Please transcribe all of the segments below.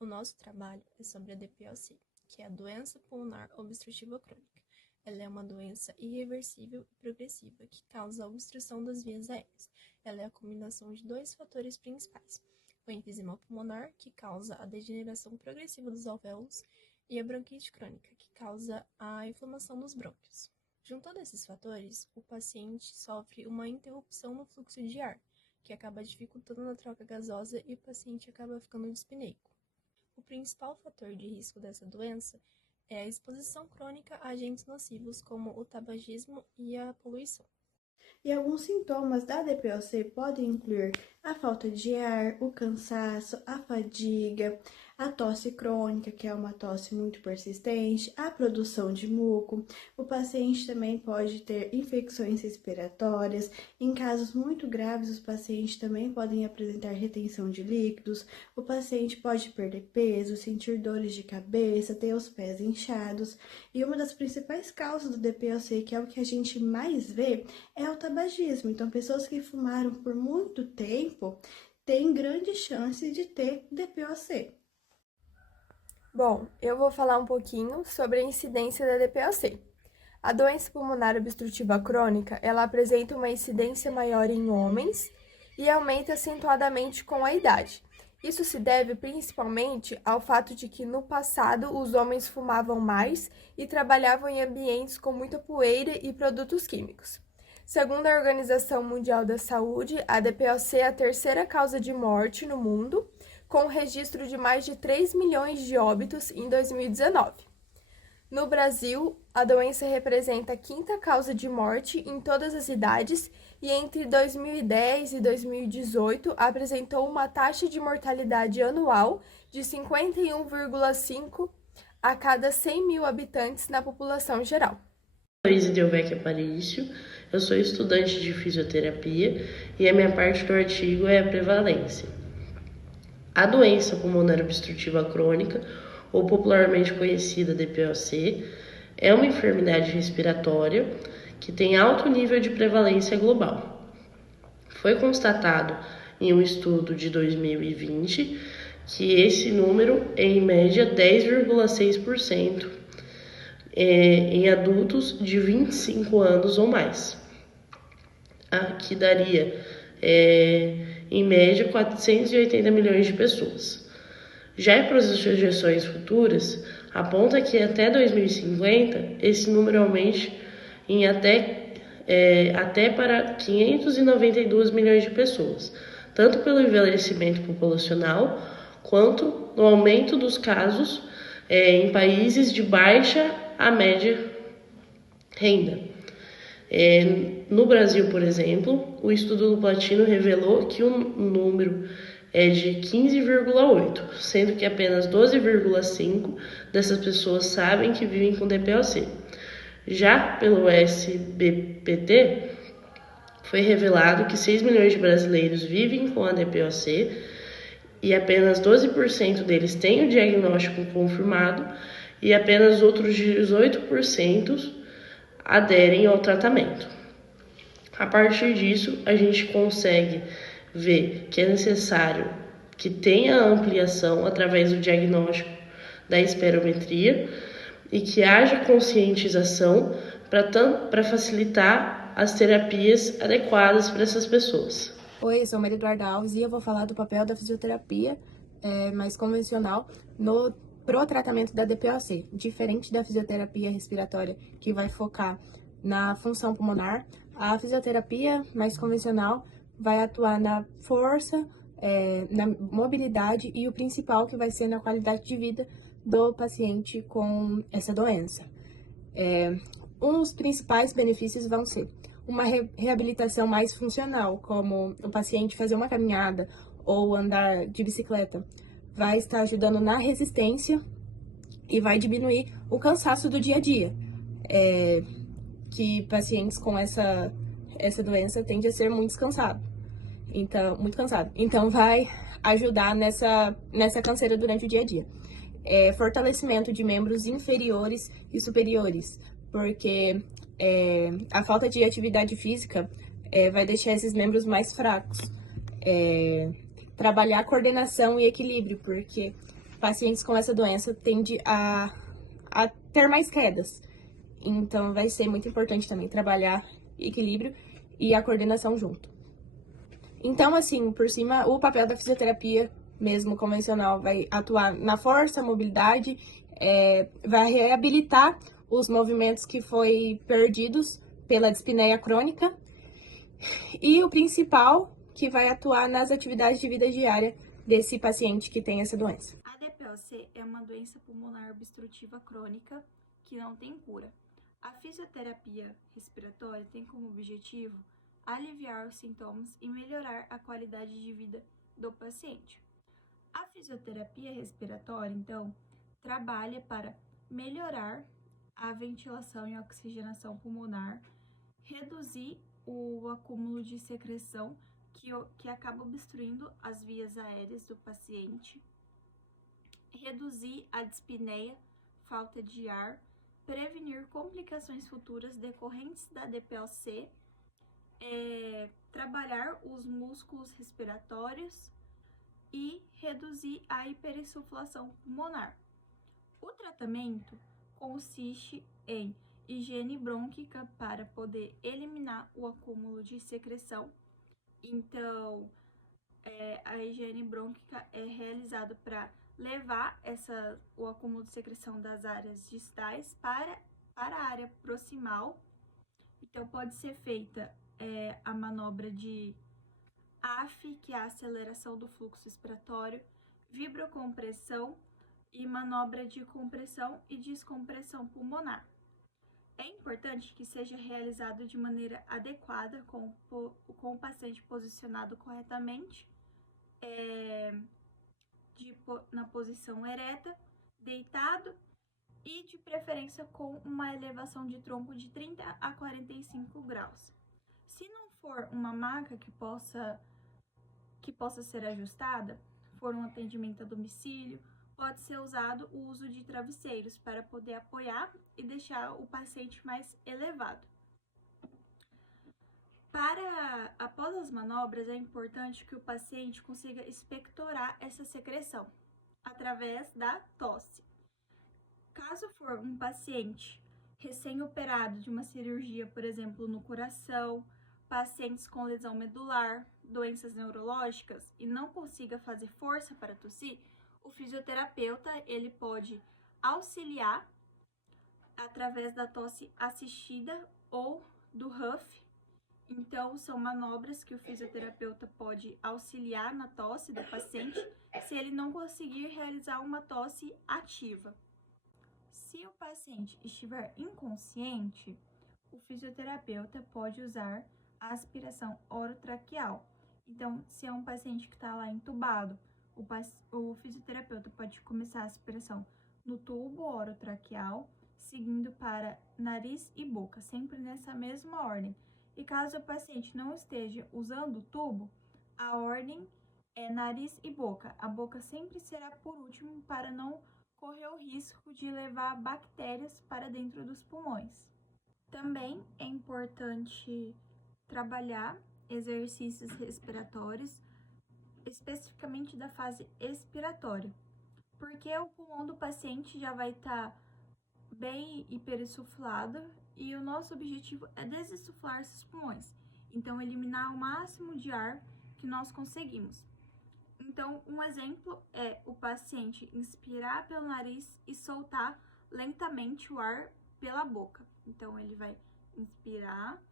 O nosso trabalho é sobre a DPOC, que é a doença pulmonar obstrutiva crônica. Ela é uma doença irreversível e progressiva que causa a obstrução das vias aéreas. Ela é a combinação de dois fatores principais: o enfisema pulmonar, que causa a degeneração progressiva dos alvéolos, e a bronquite crônica, que causa a inflamação dos brônquios. Juntando esses fatores, o paciente sofre uma interrupção no fluxo de ar, que acaba dificultando a troca gasosa e o paciente acaba ficando dispneico. O principal fator de risco dessa doença é a exposição crônica a agentes nocivos como o tabagismo e a poluição. E alguns sintomas da DPOC podem incluir a falta de ar, o cansaço, a fadiga, a tosse crônica, que é uma tosse muito persistente, a produção de muco. O paciente também pode ter infecções respiratórias. Em casos muito graves, os pacientes também podem apresentar retenção de líquidos. O paciente pode perder peso, sentir dores de cabeça, ter os pés inchados. E uma das principais causas do DPOC, que é o que a gente mais vê, é o tabagismo. Então, pessoas que fumaram por muito tempo têm grande chance de ter DPOC. Bom, eu vou falar um pouquinho sobre a incidência da DPOC. A doença pulmonar obstrutiva crônica, ela apresenta uma incidência maior em homens e aumenta acentuadamente com a idade. Isso se deve principalmente ao fato de que no passado os homens fumavam mais e trabalhavam em ambientes com muita poeira e produtos químicos. Segundo a Organização Mundial da Saúde, a DPOC é a terceira causa de morte no mundo, com um registro de mais de 3 milhões de óbitos em 2019. No Brasil, a doença representa a quinta causa de morte em todas as idades e entre 2010 e 2018 apresentou uma taxa de mortalidade anual de 51,5 a cada 100 mil habitantes na população geral. Luísa Delvecchia Aparício, eu sou estudante de fisioterapia e a minha parte do artigo é a prevalência. A doença pulmonar obstrutiva crônica, ou popularmente conhecida DPOC, é uma enfermidade respiratória que tem alto nível de prevalência global. Foi constatado em um estudo de 2020 que esse número é em média 10,6% em adultos de 25 anos ou mais, que daria em média 480 milhões de pessoas. Já para as projeções futuras, aponta que até 2050 esse número aumente em até para 592 milhões de pessoas, tanto pelo envelhecimento populacional quanto no aumento dos casos em países de baixa a média renda. No Brasil, por exemplo, o estudo do Platino revelou que o número é de 15,8, sendo que apenas 12,5 dessas pessoas sabem que vivem com DPOC. Já pelo SBPT, foi revelado que 6 milhões de brasileiros vivem com a DPOC e apenas 12% deles têm o diagnóstico confirmado e apenas outros 18% aderem ao tratamento. A partir disso, a gente consegue ver que é necessário que tenha ampliação através do diagnóstico da espirometria e que haja conscientização para facilitar as terapias adequadas para essas pessoas. Oi, eu sou Maria Eduarda Alves e eu vou falar do papel da fisioterapia mais convencional pro tratamento da DPOC. Diferente da fisioterapia respiratória, que vai focar na função pulmonar, a fisioterapia mais convencional vai atuar na força, na mobilidade e o principal que vai ser na qualidade de vida do paciente com essa doença. Um dos principais benefícios vão ser uma reabilitação mais funcional, como o paciente fazer uma caminhada ou andar de bicicleta, vai estar ajudando na resistência e vai diminuir o cansaço do dia a dia, que pacientes com essa doença tendem a ser muito cansados. Então vai ajudar nessa canseira durante o dia a dia. Fortalecimento de membros inferiores e superiores, porque a falta de atividade física vai deixar esses membros mais fracos. Trabalhar coordenação e equilíbrio, porque pacientes com essa doença tendem a ter mais quedas. Então, vai ser muito importante também trabalhar equilíbrio e a coordenação junto. Então, assim, por cima, o papel da fisioterapia, mesmo convencional, vai atuar na força, mobilidade, vai reabilitar os movimentos que foi perdidos pela dispneia crônica. E o principal, que vai atuar nas atividades de vida diária desse paciente que tem essa doença. A DPOC é uma doença pulmonar obstrutiva crônica que não tem cura. A fisioterapia respiratória tem como objetivo aliviar os sintomas e melhorar a qualidade de vida do paciente. A fisioterapia respiratória, então, trabalha para melhorar a ventilação e oxigenação pulmonar, reduzir o acúmulo de secreção que acaba obstruindo as vias aéreas do paciente, reduzir a dispneia, falta de ar, prevenir complicações futuras decorrentes da DPOC, trabalhar os músculos respiratórios e reduzir a hiperinsuflação pulmonar. O tratamento consiste em higiene brônquica para poder eliminar o acúmulo de secreção. Então, a higiene brônquica é realizada para levar o acúmulo de secreção das áreas distais para a área proximal. Então, pode ser feita a manobra de AF, que é a aceleração do fluxo respiratório, vibrocompressão e manobra de compressão e descompressão pulmonar. É importante que seja realizado de maneira adequada, com o paciente posicionado corretamente, na posição ereta, deitado e de preferência com uma elevação de tronco de 30 a 45 graus. Se não for uma maca que possa ser ajustada, for um atendimento a domicílio, pode ser usado o uso de travesseiros para poder apoiar e deixar o paciente mais elevado. Após as manobras, é importante que o paciente consiga expectorar essa secreção através da tosse. Caso for um paciente recém-operado de uma cirurgia, por exemplo, no coração, pacientes com lesão medular, doenças neurológicas e não consiga fazer força para tossir, o fisioterapeuta ele pode auxiliar através da tosse assistida ou do Huff. Então, são manobras que o fisioterapeuta pode auxiliar na tosse do paciente se ele não conseguir realizar uma tosse ativa. Se o paciente estiver inconsciente, o fisioterapeuta pode usar a aspiração orotraqueal. Então, se é um paciente que está lá entubado, o fisioterapeuta pode começar a aspiração no tubo orotraqueal, seguindo para nariz e boca, sempre nessa mesma ordem. E caso o paciente não esteja usando o tubo, a ordem é nariz e boca. A boca sempre será por último para não correr o risco de levar bactérias para dentro dos pulmões. Também é importante trabalhar exercícios respiratórios, especificamente da fase expiratória, porque o pulmão do paciente já vai estar bem hiperinsuflado e o nosso objetivo é desinsuflar esses pulmões, então eliminar o máximo de ar que nós conseguimos. Então, um exemplo é o paciente inspirar pelo nariz e soltar lentamente o ar pela boca. Então, ele vai inspirar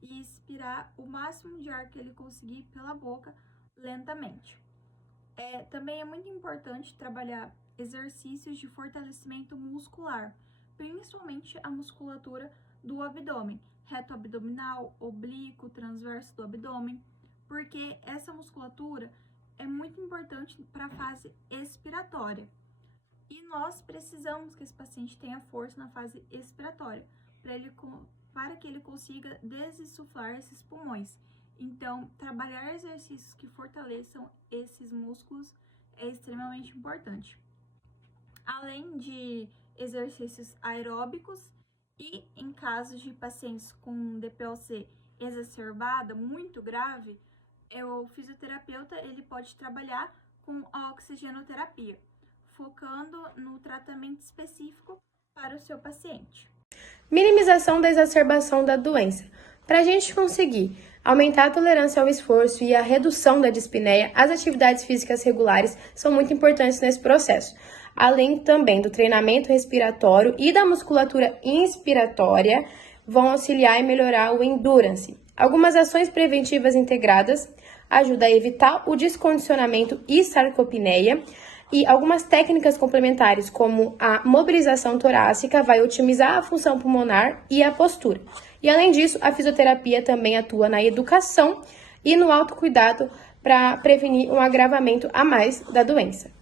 e expirar o máximo de ar que ele conseguir pela boca lentamente. Também é muito importante trabalhar exercícios de fortalecimento muscular, principalmente a musculatura do abdômen, reto abdominal, oblíquo, transverso do abdômen, porque essa musculatura é muito importante para a fase expiratória. E nós precisamos que esse paciente tenha força na fase expiratória, para que ele consiga desinsuflar esses pulmões. Então, trabalhar exercícios que fortaleçam esses músculos é extremamente importante. Além de exercícios aeróbicos E em casos de pacientes com DPOC exacerbada, muito grave, o fisioterapeuta ele pode trabalhar com a oxigenoterapia, focando no tratamento específico para o seu paciente. Minimização da exacerbação da doença. Para a gente conseguir aumentar a tolerância ao esforço e a redução da dispneia, as atividades físicas regulares são muito importantes nesse processo, além também do treinamento respiratório e da musculatura inspiratória, vão auxiliar e melhorar o endurance. Algumas ações preventivas integradas ajudam a evitar o descondicionamento e sarcopneia, e algumas técnicas complementares, como a mobilização torácica, vai otimizar a função pulmonar e a postura. E além disso, a fisioterapia também atua na educação e no autocuidado para prevenir um agravamento a mais da doença.